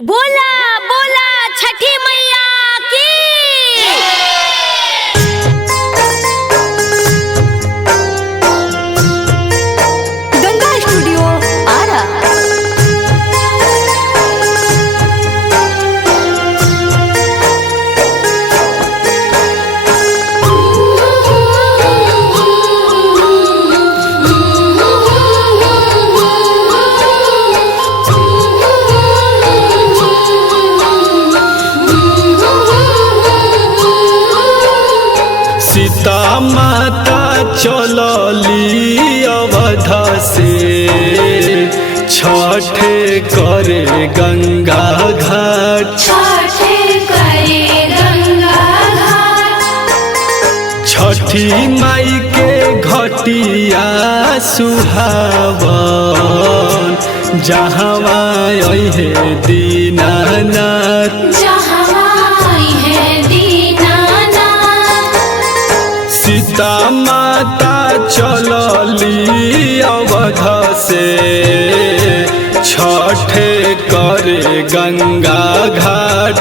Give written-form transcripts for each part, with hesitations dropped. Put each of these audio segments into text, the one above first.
बोला बोला छठी मैया की। गंगा स्टूडियो आरा। सीता माता चलली अवध से छठ करे गंगा घाट। छठी माई के घटिया सुहावन जहवा अहे दीनानाथ। सीता माता चलली अवध से छठ करे गंगा घाट।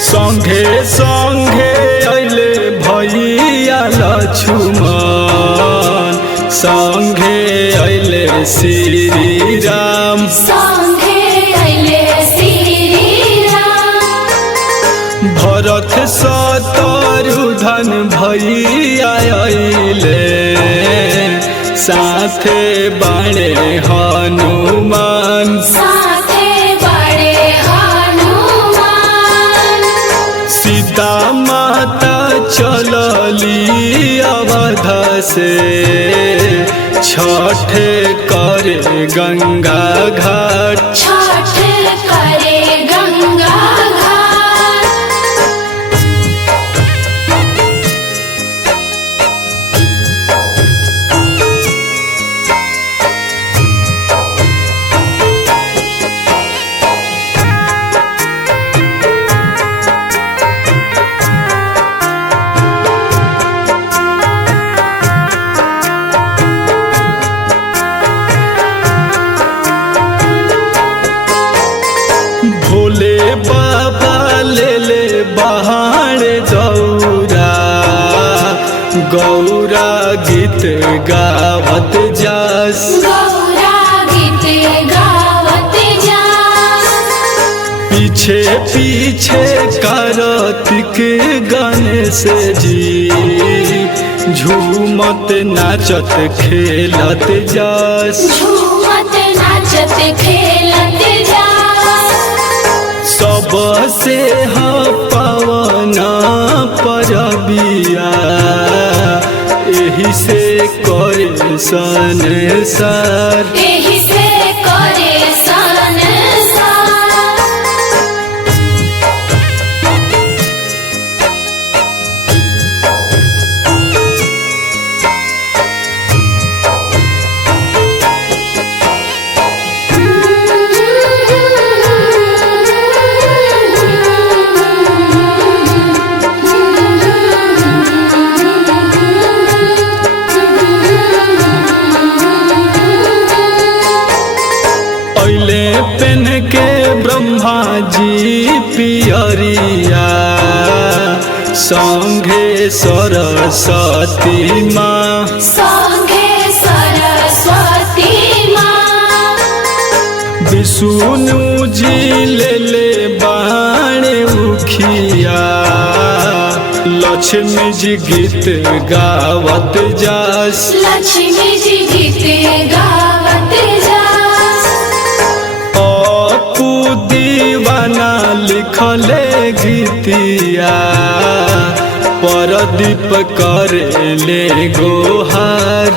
संघे संघे अइले भैया लक्ष्मण, संघे अइले श्री राम। भरत शत्रुघ्न भैया अइले, साथे बाणे हनुमान। सीता माता चलली अवध से छठ करे गंगा घाट। भोले बाबा ले ले बहार गौरा, गौरा गीत गावत जास। पीछे पीछे कार्तिक गणेश जी, झूमत नाचत खेलत जास। सबसे पावन परबिया, एही से करे संसार। पेन के ब्रह्मा जी पियरिया, संघे सरस्वती माँ। विष्णु जी ले ले बाणे उखिया, लक्ष्मी जी गीत गावत जास। दीवाना लिखले गीतिया, परदीप करे ले गोहार।